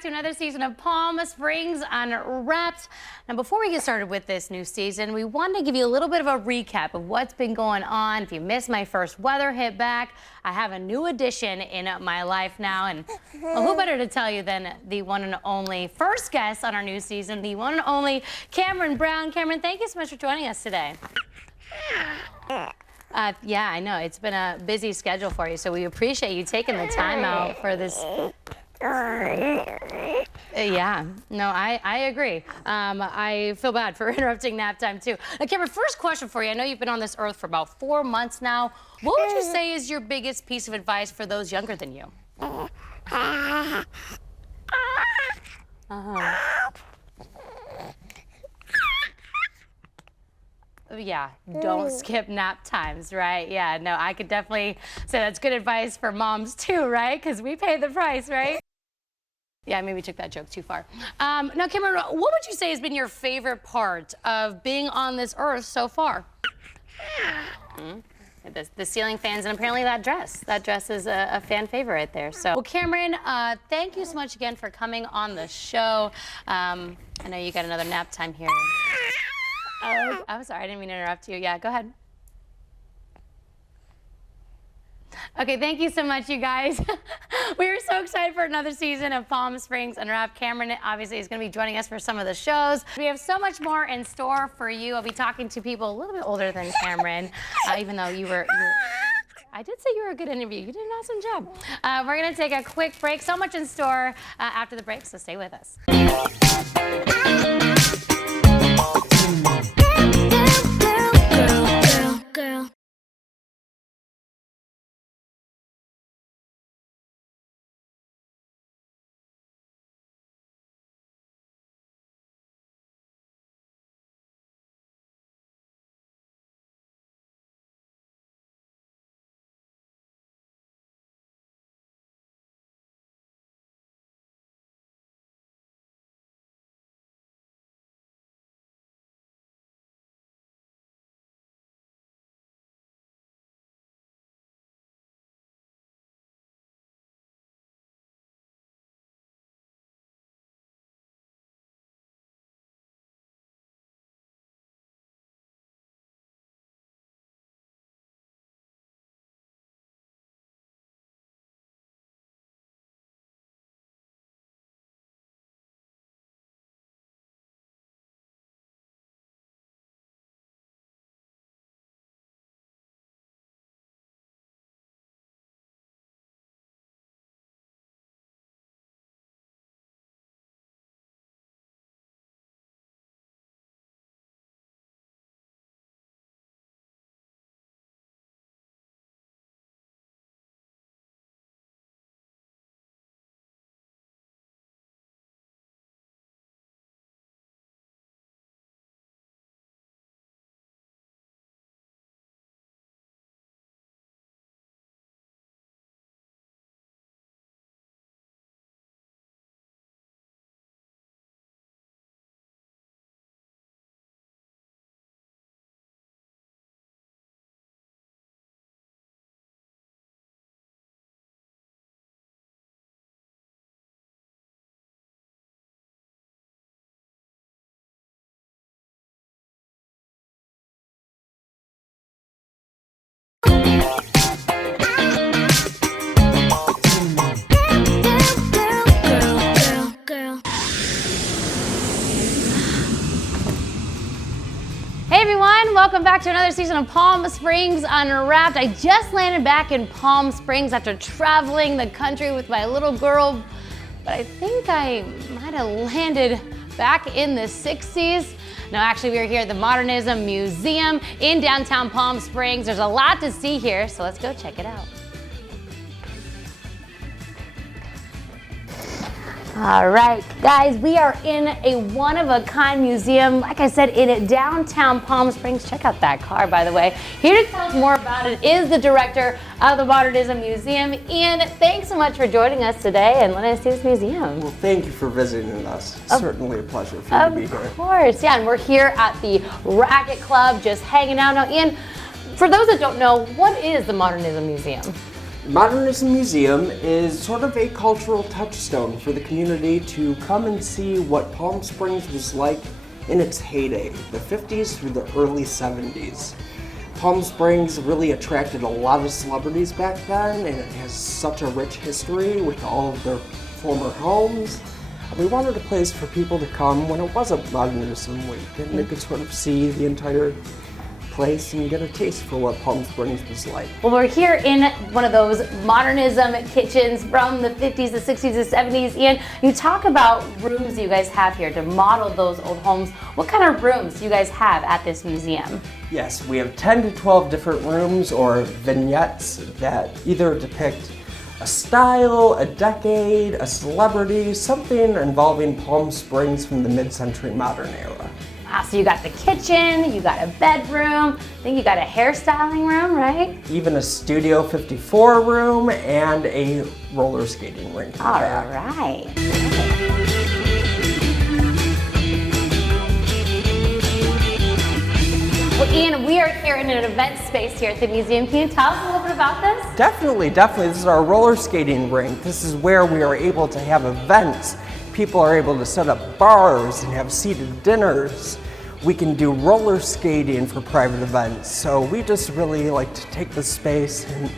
back to another season of Palm Springs Unwrapped. Now, before we get started with this new season, we wanted to give you a little bit of a recap of what's been going on. If you missed my first weather hit back, I have a new addition in my life now, and well, who better to tell you than the one and only first guest on our new season, the one and only Cameron Brown. Cameron, thank you so much for joining us today. Yeah, I know. It's been a busy schedule for you, so we appreciate you taking the time out for this. Yeah, no, I agree. I feel bad for interrupting nap time, too. Now, Cameron, first question for you. I know you've been on this earth for about 4 months now. What would you say is your biggest piece of advice for those younger than you? Yeah, don't skip nap times, right? Yeah, no, I could definitely say that's good advice for moms too, right? Because we pay the price, right? Yeah, maybe took that joke too far. Now, Cameron, what would you say has been your favorite part of being on this earth so far? The ceiling fans and apparently that dress. That dress is a fan favorite there. So, well, Cameron, thank you so much again for coming on the show. I know you got another nap time here. Oh, I'm sorry, I didn't mean to interrupt you. Yeah, go ahead. Okay, thank you so much, you guys. We are so excited for another season of Palm Springs Unwrapped. Cameron obviously is going to be joining us for some of the shows. We have so much more in store for you. I'll be talking to people a little bit older than Cameron, even though you were I did say you were a good interview. You did an awesome job. We're going to take a quick break. So much in store after the break, so stay with us. Girl. Hey everyone, welcome back to another season of Palm Springs Unwrapped. I just landed back in Palm Springs after traveling the country with my little girl, but I think I might have landed back in the 60s. No, actually, we are here at the Modernism Museum in downtown Palm Springs. There's a lot to see here, so let's go check it out. All right, guys, we are in a one-of-a-kind museum, like I said, in downtown Palm Springs. Check out that car, by the way. Here to tell us more about it is the director of the Modernism Museum. Ian, thanks so much for joining us today and letting us see this museum. Well, thank you for visiting us. Certainly a pleasure for you to be here. Of course, yeah, and we're here at the Racket Club, just hanging out. Now, Ian, for those that don't know, what is the Modernism Museum? Modernism Museum is sort of a cultural touchstone for the community to come and see what Palm Springs was like in its heyday, the 50s through the early 70s. Palm Springs really attracted a lot of celebrities back then, and it has such a rich history with all of their former homes. We wanted a place for people to come when it wasn't Modernism Week, and they could sort of see the entire place and get a taste for what Palm Springs was like. Well, we're here in one of those modernism kitchens from the 50s, the 60s, the 70s. Ian, you talk about rooms that you guys have here to model those old homes. What kind of rooms do you guys have at this museum? Yes, we have 10 to 12 different rooms or vignettes that either depict a style, a decade, a celebrity, something involving Palm Springs from the mid-century modern era. So you got the kitchen, you got a bedroom, I think you got a hairstyling room, right? Even a Studio 54 room and a roller skating rink. All right. Well, Ian, we are here in an event space here at the museum. Can you tell us a little bit about this? Definitely. This is our roller skating rink. This is where we are able to have events. People are able to set up bars and have seated dinners. We can do roller skating for private events. So we just really like to take the space and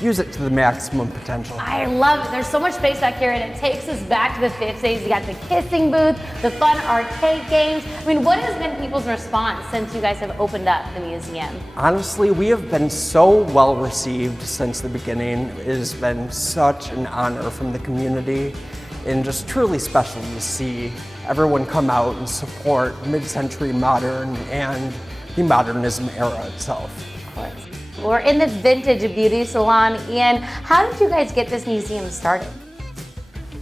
use it to the maximum potential. I love it. There's so much space back here, and it takes us back to the 50s. You got the kissing booth, the fun arcade games. I mean, what has been people's response since you guys have opened up the museum? Honestly, we have been so well received since the beginning. It has been such an honor from the community, and just truly special to see everyone come out and support mid-century modern and the modernism era itself. Of course. We're in this vintage beauty salon. Ian, how did you guys get this museum started?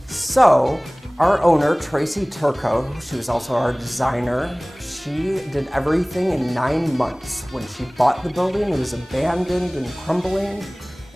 So, our owner, Tracy Turco, she was also our designer, she did everything in 9 months. When she bought the building, it was abandoned and crumbling.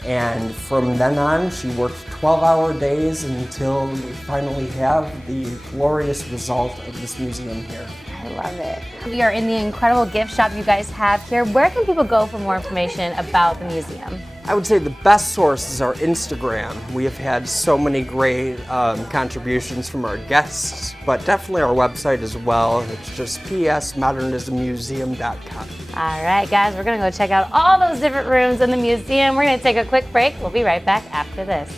And from then on, she worked 12-hour days until we finally have the glorious result of this museum here. I love it. We are in the incredible gift shop you guys have here. Where can people go for more information about the museum? I would say the best source is our Instagram. We have had so many great contributions from our guests, but definitely our website as well. It's just psmodernismmuseum.com. All right, guys, we're gonna go check out all those different rooms in the museum. We're gonna take a quick break. We'll be right back after this.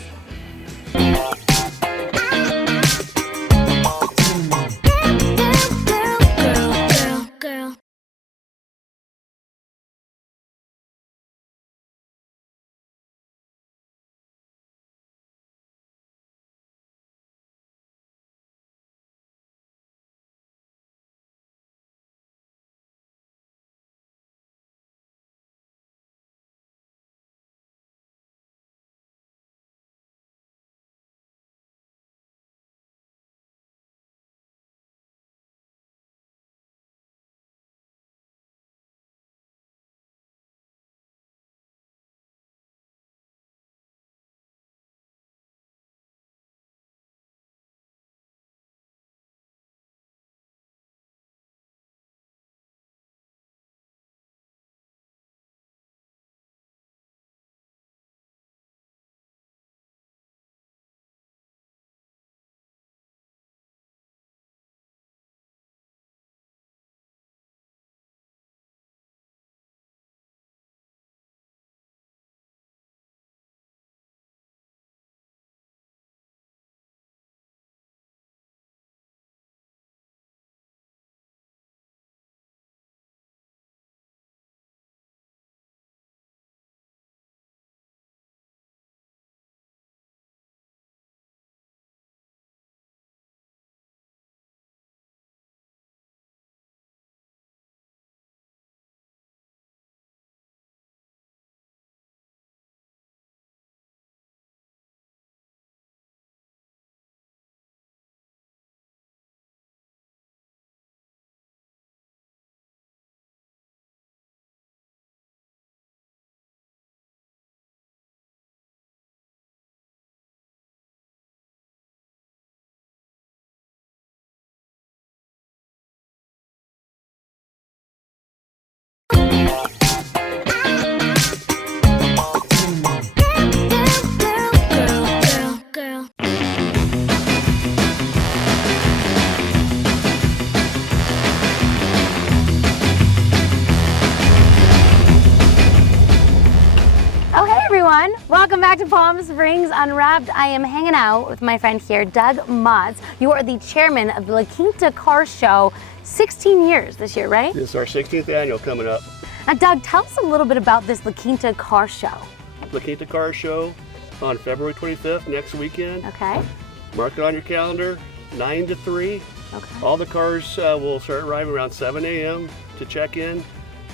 Welcome back to Palm Springs Unwrapped. I am hanging out with my friend here, Doug Motz. You are the chairman of the La Quinta Car Show. 16 years this year, right? This is our 16th annual coming up. Now, Doug, tell us a little bit about this La Quinta Car Show. La Quinta Car Show on February 25th, next weekend. Okay. Mark it on your calendar, 9 to 3. Okay. All the cars will start arriving around 7 a.m. to check in.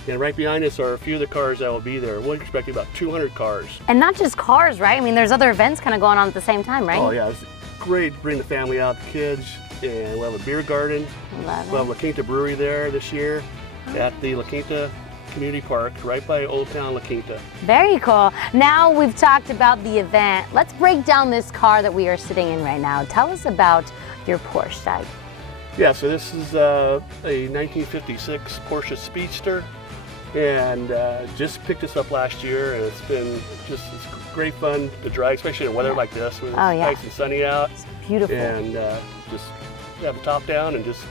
And right behind us are a few of the cars that will be there. We're expecting about 200 cars. And not just cars, right? I mean, there's other events kind of going on at the same time, right? Oh yeah, it's great to bring the family out, the kids, and we'll have a beer garden. Love it. We'll have La Quinta Brewery there this year at the La Quinta Community Park, right by Old Town La Quinta. Very cool. Now we've talked about the event. Let's break down this car that we are sitting in right now. Tell us about your Porsche, Doug. Yeah, so this is a 1956 Porsche Speedster, and just picked this up last year, and it's it's great fun to drive, especially in weather like this when it's nice and sunny out. It's beautiful. And just have the top down and just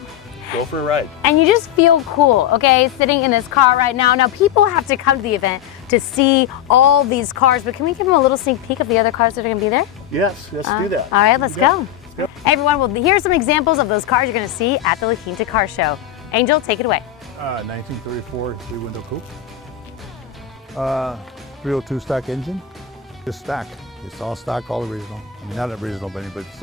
go for a ride. And you just feel cool, okay, sitting in this car right now. Now, people have to come to the event to see all these cars, but can we give them a little sneak peek of the other cars that are going to be there? Yes, let's do that. All right, let's go. Let's go. Hey, everyone, well, here's some examples of those cars you're going to see at the La Quinta Car Show. Angel, take it away. 1934 three-window coupe. 302 stock engine. Just stock. It's all stock, all original. I mean, not original, but it's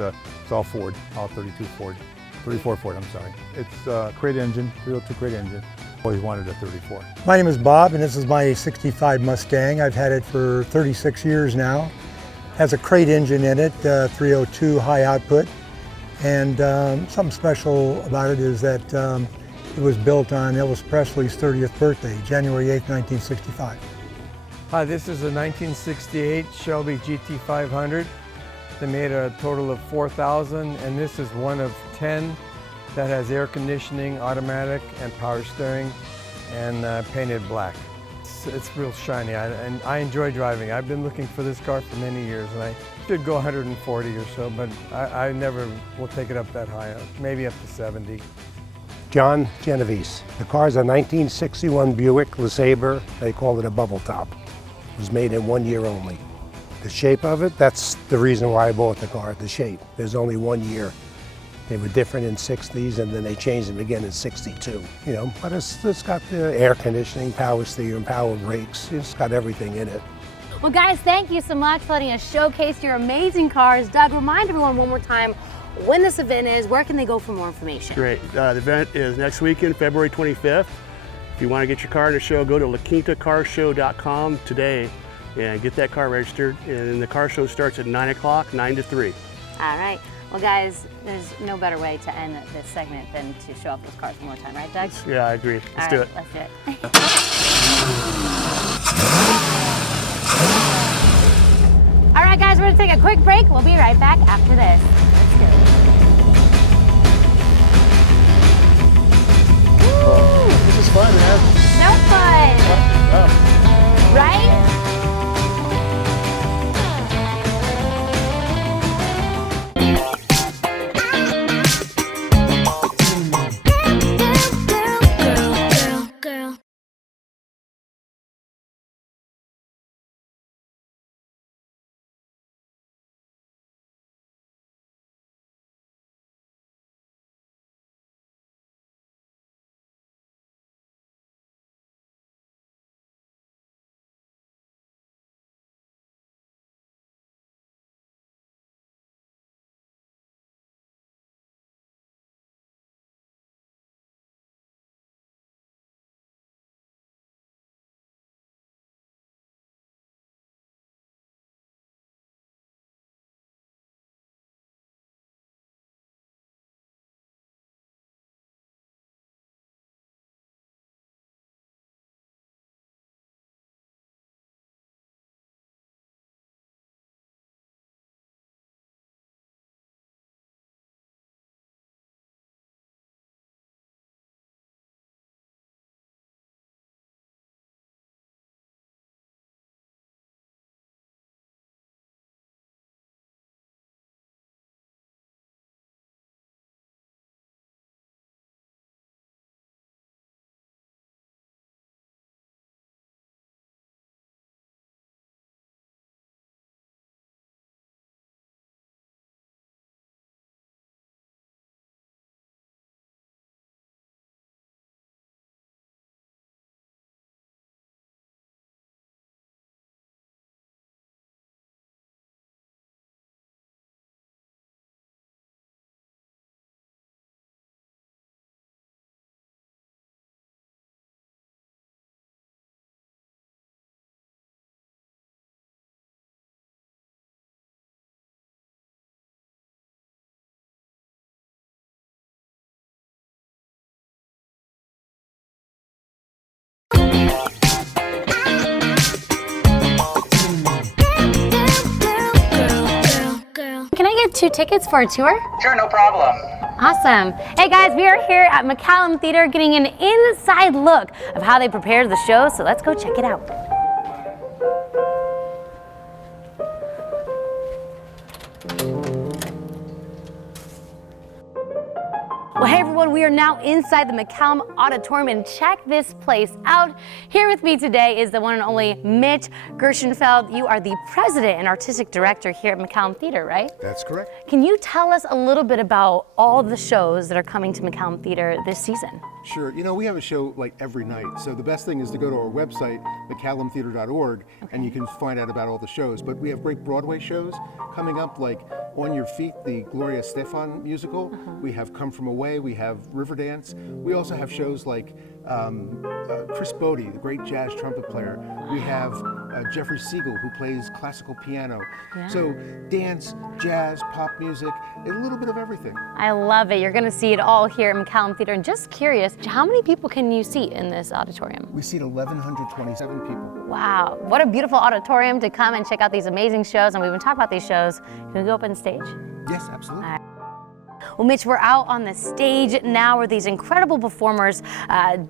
all Ford, all 32 Ford. 34 Ford, I'm sorry. It's a crate engine, 302 crate engine. Always wanted a 34. My name is Bob, and this is my 65 Mustang. I've had it for 36 years now. Has a crate engine in it, 302 high output. And something special about it is that it was built on Elvis Presley's 30th birthday, January 8th, 1965. Hi, this is a 1968 Shelby GT500. They made a total of 4,000, and this is one of 10 that has air conditioning, automatic, and power steering, and painted black. It's real shiny, and I enjoy driving. I've been looking for this car for many years, and I should go 140 or so, but I never will take it up that high, maybe up to 70. John Genovese. The car's a 1961 Buick LeSabre. They call it a bubble top. It was made in 1 year only. The shape of it, that's the reason why I bought the car, the shape. There's only 1 year. They were different in 60s, and then they changed them again in 62. You know, but it's got the air conditioning, power steering, power brakes. It's got everything in it. Well, guys, thank you so much for letting us showcase your amazing cars. Doug, remind everyone one more time when this event is, where can they go for more information? Great. The event is next weekend, February 25th. If you want to get your car in the show, go to laquintacarshow.com today and get that car registered. And the car show starts at 9 o'clock, 9 to 3. All right. Well, guys, there's no better way to end this segment than to show off those cars one more time, right, Doug? Yeah, I agree. Let's do it. Let's do it. All right, guys, we're going to take a quick break. We'll be right back after this. Let's go. This is fun, man. So fun. Right? get 2 tickets for a tour? Sure, no problem. Awesome. Hey guys, we are here at McCallum Theater getting an inside look of how they prepare the show, so let's go check it out. Well, hey everyone, we are now inside the McCallum Auditorium, and check this place out. Here with me today is the one and only Mitch Gershenfeld. You are the president and artistic director here at McCallum Theater, right? That's correct. Can you tell us a little bit about all the shows that are coming to McCallum Theater this season? Sure. You know, we have a show like every night. So the best thing is to go to our website, mccallumtheater.org, and you can find out about all the shows. But we have great Broadway shows coming up, like On Your Feet, the Gloria Estefan musical. We have Come From Away. We have Riverdance. We also have shows like Chris Bodie, the great jazz trumpet player. We have Jeffrey Siegel, who plays classical piano. Yeah. So dance, jazz, pop music, a little bit of everything. I love it. You're going to see it all here at McCallum Theater. And just curious, how many people can you seat in this auditorium? We seat 1,127 people. Wow, what a beautiful auditorium to come and check out these amazing shows. And we've been talking about these shows. Can we go up on stage? Yes, absolutely. All right. Well, Mitch, we're out on the stage now where these incredible performers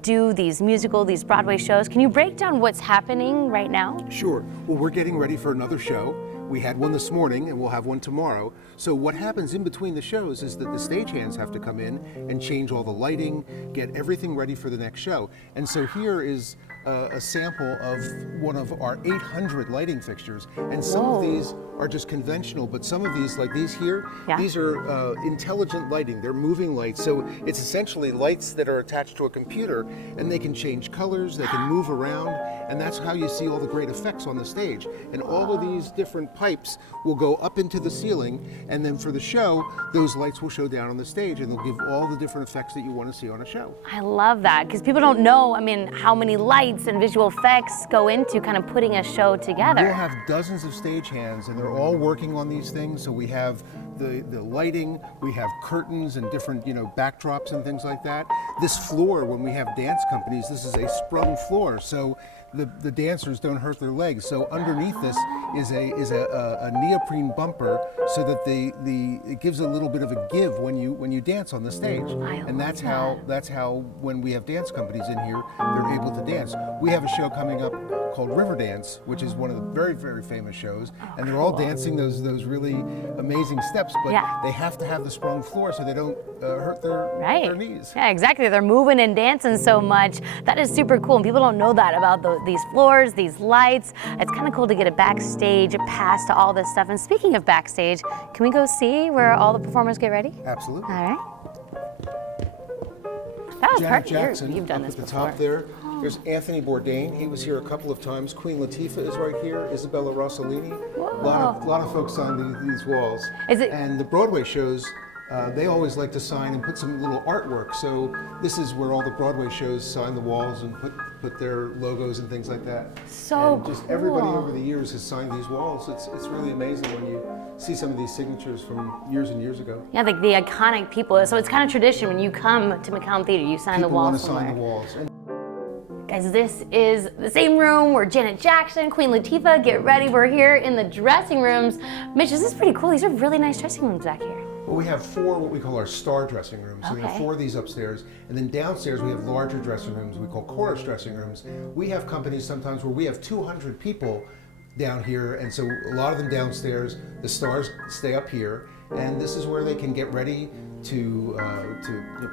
do these these Broadway shows. Can you break down what's happening right now? Sure. Well, we're getting ready for another show. We had one this morning and we'll have one tomorrow. So what happens in between the shows is that the stagehands have to come in and change all the lighting, get everything ready for the next show. And so here is a sample of one of our 800 lighting fixtures. And some of these are just conventional, but some of these, like these here, these are intelligent lighting. They're moving lights. So it's essentially lights that are attached to a computer, and they can change colors, they can move around, and that's how you see all the great effects on the stage. And all of these different pipes will go up into the ceiling, and then for the show, those lights will show down on the stage, and they'll give all the different effects that you want to see on a show. I love that, because people don't know, I mean, how many lights and visual effects go into kind of putting a show together. We'll have dozens of stagehands, and they're all working on these things. So we have the lighting, we have curtains and different, backdrops and things like that. This floor, when we have dance companies, this is a sprung floor, so the dancers don't hurt their legs. So underneath this is a neoprene bumper, so that it gives a little bit of a give when you dance on the stage. And that's how when we have dance companies in here, they're able to dance. We have a show coming up called Riverdance, which is one of the very, very famous shows, and they're all dancing those really amazing steps, but they have to have the sprung floor so they don't hurt their knees. Yeah, exactly. They're moving and dancing so much. That is super cool, and people don't know that about these floors, these lights. It's kind of cool to get a backstage pass to all this stuff. And speaking of backstage, can we go see where all the performers get ready? Absolutely. All right. That was Janet perfect. Jackson, You've done up this at the before. top there. There's Anthony Bourdain. He was here a couple of times. Queen Latifah is right here. Isabella Rossellini. A lot of folks on these walls. And the Broadway shows, they always like to sign and put some little artwork. So this is where all the Broadway shows sign the walls and put their logos and things like that. So and just everybody over the years has signed these walls. It's really amazing when you see some of these signatures from years and years ago. Yeah, like the iconic people. So it's kind of tradition when you come to McCallum Theater, you sign the walls somewhere. People want to sign the walls. Guys, this is the same room where Janet Jackson, Queen Latifah, get ready. We're here in the dressing rooms. Mitch, this is pretty cool. These are really nice dressing rooms back here. Well, we have 4 what we call our star dressing rooms. So we have 4 of these upstairs, and then downstairs we have larger dressing rooms we call chorus dressing rooms. We have companies sometimes where we have 200 people down here, and so a lot of them downstairs. The stars stay up here, and this is where they can get ready to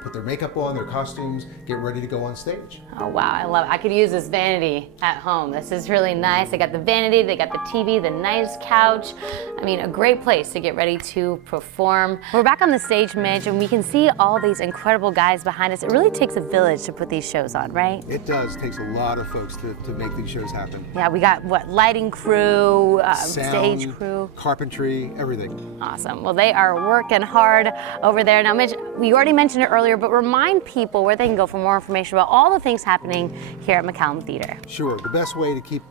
put their makeup on, their costumes, get ready to go on stage. Oh wow, I love it. I could use this vanity at home. This is really nice. They got the vanity, they got the TV, the nice couch. I mean, a great place to get ready to perform. We're back on the stage, Mitch, and we can see all these incredible guys behind us. It really takes a village to put these shows on, right? It does. It takes a lot of folks to make these shows happen. Yeah, we got, lighting crew, Sound, stage crew. Carpentry, everything. Awesome. Well, they are working hard over there. Now, Mitch, we already mentioned it earlier, but remind people where they can go for more information about all the things happening here at McCallum Theater. Sure. The best way to keep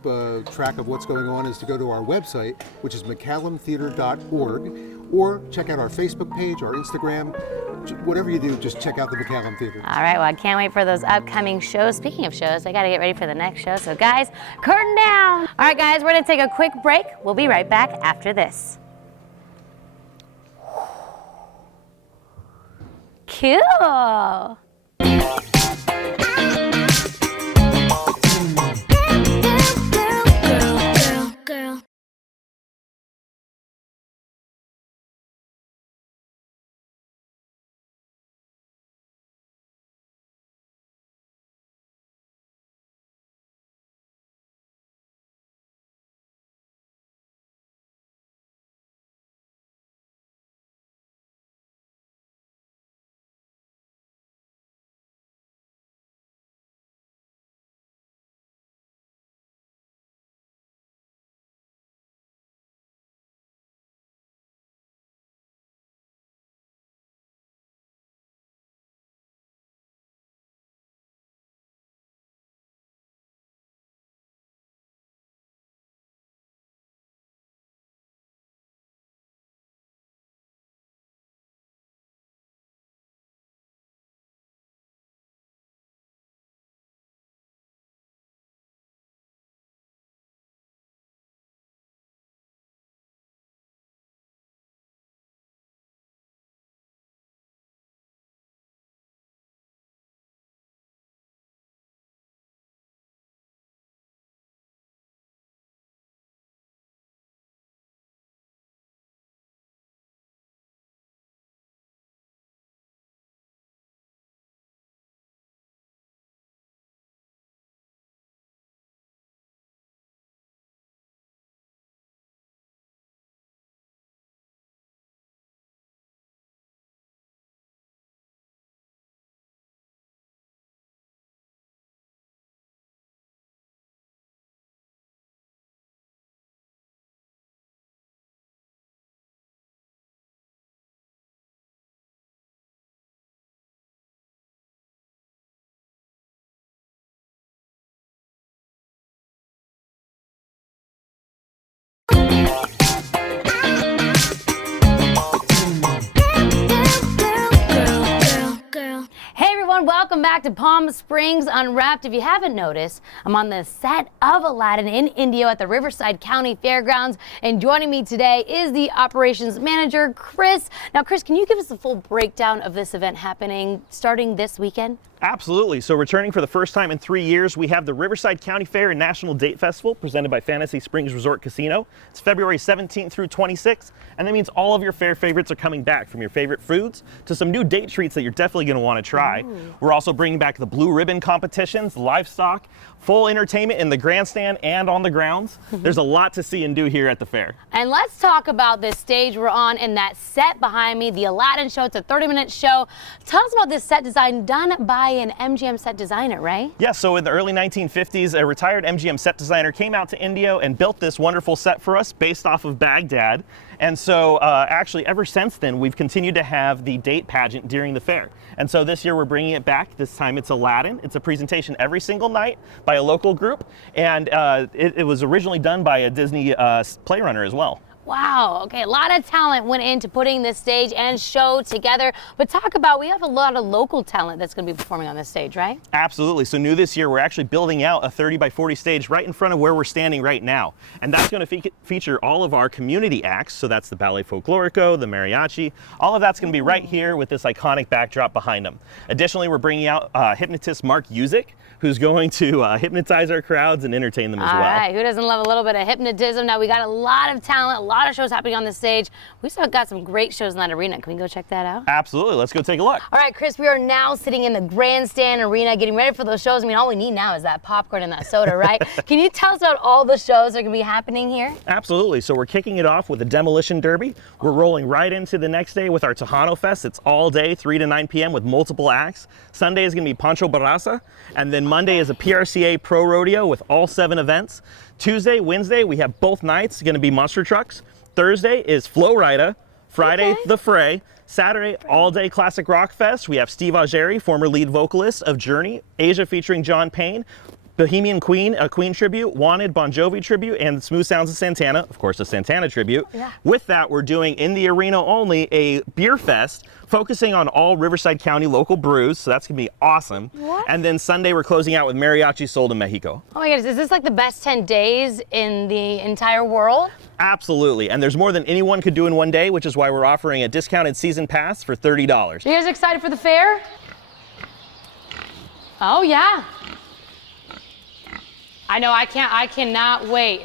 track of what's going on is to go to our website, which is mccallumtheater.org, or check out our Facebook page, our Instagram. Whatever you do, just check out the McCallum Theater. All right, well, I can't wait for those upcoming shows. Speaking of shows, I got to get ready for the next show. So, guys, curtain down. All right, guys, we're going to take a quick break. We'll be right back after this. Cool. Welcome back to Palm Springs Unwrapped. If you haven't noticed, I'm on the set of Aladdin in Indio at the Riverside County Fairgrounds, and joining me today is the operations manager, Chris. Now, Chris, can you give us the full breakdown of this event happening starting this weekend? Absolutely. So returning for the first time in 3 years, we have the Riverside County Fair and National Date Festival presented by Fantasy Springs Resort Casino. It's February 17th through 26th, and that means all of your fair favorites are coming back, from your favorite foods to some new date treats that you're definitely going to want to try. Ooh. We're also bringing back the blue ribbon competitions, livestock, full entertainment in the grandstand and on the grounds. There's a lot to see and do here at the fair. And let's talk about this stage we're on and that set behind me, the Aladdin show. It's a 30-minute show. Tell us about this set design done by an MGM set designer, right? Yeah, so in the early 1950s, a retired MGM set designer came out to Indio and built this wonderful set for us based off of Baghdad. And so actually ever since then, we've continued to have the date pageant during the fair. And so this year we're bringing it back. This time it's Aladdin. It's a presentation every single night by a local group. And it was originally done by a Disney play runner as well. Wow, okay, a lot of talent went into putting this stage and show together. But talk about, we have a lot of local talent that's going to be performing on this stage, right? Absolutely. So new this year, we're actually building out a 30 by 40 stage right in front of where we're standing right now. And that's going to feature all of our community acts. So that's the Ballet Folklorico, the Mariachi. All of that's going to be right here with this iconic backdrop behind them. Additionally, we're bringing out hypnotist Mark Usick, who's going to hypnotize our crowds and entertain them as well. All right, who doesn't love a little bit of hypnotism? Now, we got a lot of talent, a lot of shows happening on the stage. We still got some great shows in that arena. Can we go check that out? Absolutely, let's go take a look. All right, Chris, we are now sitting in the grandstand arena getting ready for those shows. I mean, all we need now is that popcorn and that soda, right? Can you tell us about all the shows that are going to be happening here? Absolutely, so we're kicking it off with the Demolition Derby. We're rolling right into the next day with our Tejano Fest. It's all day, 3 to 9 p.m. with multiple acts. Sunday is going to be Pancho Barraza, and then Monday is a PRCA Pro Rodeo with all 7 events. Tuesday, Wednesday, we have both nights going to be monster trucks. Thursday is Flow Rida. Friday, The Fray. Saturday, all-day classic rock fest. We have Steve Augeri, former lead vocalist of Journey, Asia featuring John Payne. Bohemian Queen, a Queen tribute, Wanted, Bon Jovi tribute, and Smooth Sounds of Santana, of course, a Santana tribute. Yeah. With that, we're doing in the arena only a beer fest focusing on all Riverside County local brews, so that's gonna be awesome. What? And then Sunday, we're closing out with mariachi sold in Mexico. Oh my goodness, is this like the best 10 days in the entire world? Absolutely, and there's more than anyone could do in one day, which is why we're offering a discounted season pass for $30. You guys excited for the fair? Oh yeah. I know, I cannot wait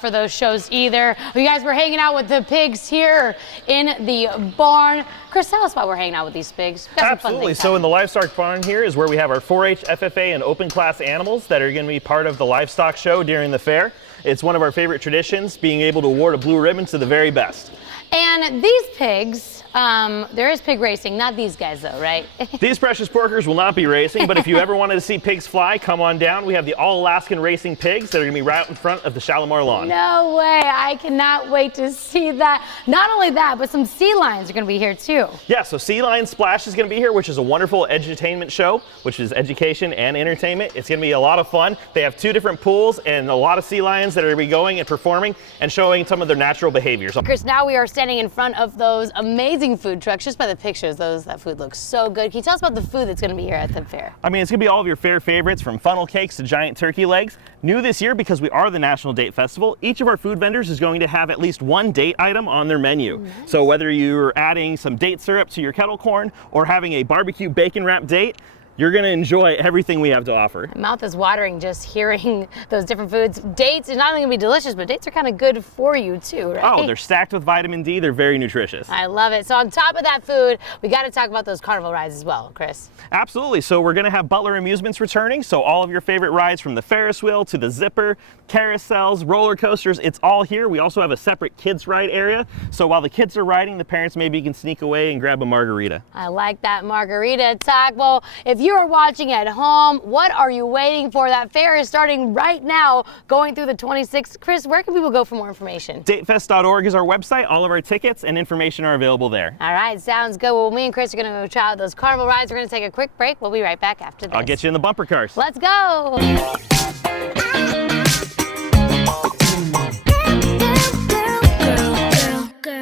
for those shows either. You guys were hanging out with the pigs here in the barn. Chris, tell us why we're hanging out with these pigs. We've got some fun Absolutely. things So in the happening. livestock barn here is where we have our 4-H, FFA, and open class animals that are going to be part of the livestock show during the fair. It's one of our favorite traditions, being able to award a blue ribbon to the very best. And these pigs, there is pig racing, not these guys though, right? These precious porkers will not be racing, but if you ever wanted to see pigs fly, come on down. We have the all-Alaskan racing pigs that are going to be right in front of the Shalimar lawn. No way, I cannot wait to see that. Not only that, but some sea lions are gonna be here too. Yeah, so Sea Lion Splash is going to be here, which is a wonderful edutainment show, which is education and entertainment. It's going to be a lot of fun. They have 2 different pools and a lot of sea lions that are going to be going and performing and showing some of their natural behaviors. Chris, now we are standing in front of those amazing food trucks. Just by the pictures, that food looks so good. Can you tell us about the food that's gonna be here at the fair? I mean, it's going to be all of your fair favorites, from funnel cakes to giant turkey legs. New this year, because we are the National Date Festival, each of our food vendors is going to have at least one date item on their menu. Nice. So whether you're adding some date syrup to your kettle corn or having a barbecue bacon wrap date, you're going to enjoy everything we have to offer. My mouth is watering just hearing those different foods. Dates are not only going to be delicious, but dates are kind of good for you too, right? Oh, they're stacked with vitamin D. They're very nutritious. I love it. So on top of that food, we got to talk about those carnival rides as well, Chris. Absolutely. So we're going to have Butler Amusements returning. So all of your favorite rides, from the Ferris wheel to the zipper, carousels, roller coasters, it's all here. We also have a separate kids ride area. So while the kids are riding, the parents maybe can sneak away and grab a margarita. I like that margarita talk. Well, if you are watching at home, what are you waiting for? That fair is starting right now, going through the 26th. Chris, where can people go for more information? Datefest.org is our website. All of our tickets and information are available there. All right, sounds good. Well, me and Chris are going to go try out those carnival rides. We're going to take a quick break. We'll be right back after this. I'll get you in the bumper cars. Let's go.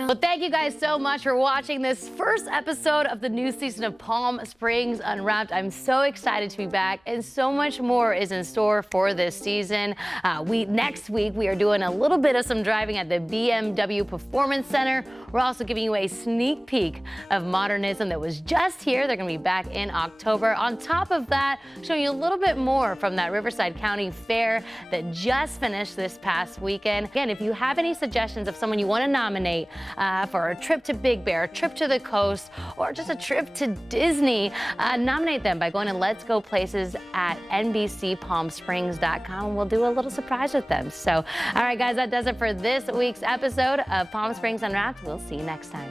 Well, thank you guys so much for watching this first episode of the new season of Palm Springs Unwrapped. I'm so excited to be back, and so much more is in store for this season. Next week, we are doing a little bit of some driving at the BMW Performance Center. We're also giving you a sneak peek of modernism that was just here. They're going to be back in October. On top of that, showing you a little bit more from that Riverside County Fair that just finished this past weekend. Again, if you have any suggestions of someone you want to nominate for a trip to Big Bear, a trip to the coast, or just a trip to Disney, nominate them by going to Let's Go Places at NBCPalmSprings.com, and we'll do a little surprise with them. So, all right, guys, that does it for this week's episode of Palm Springs Unwrapped. We'll see you next time.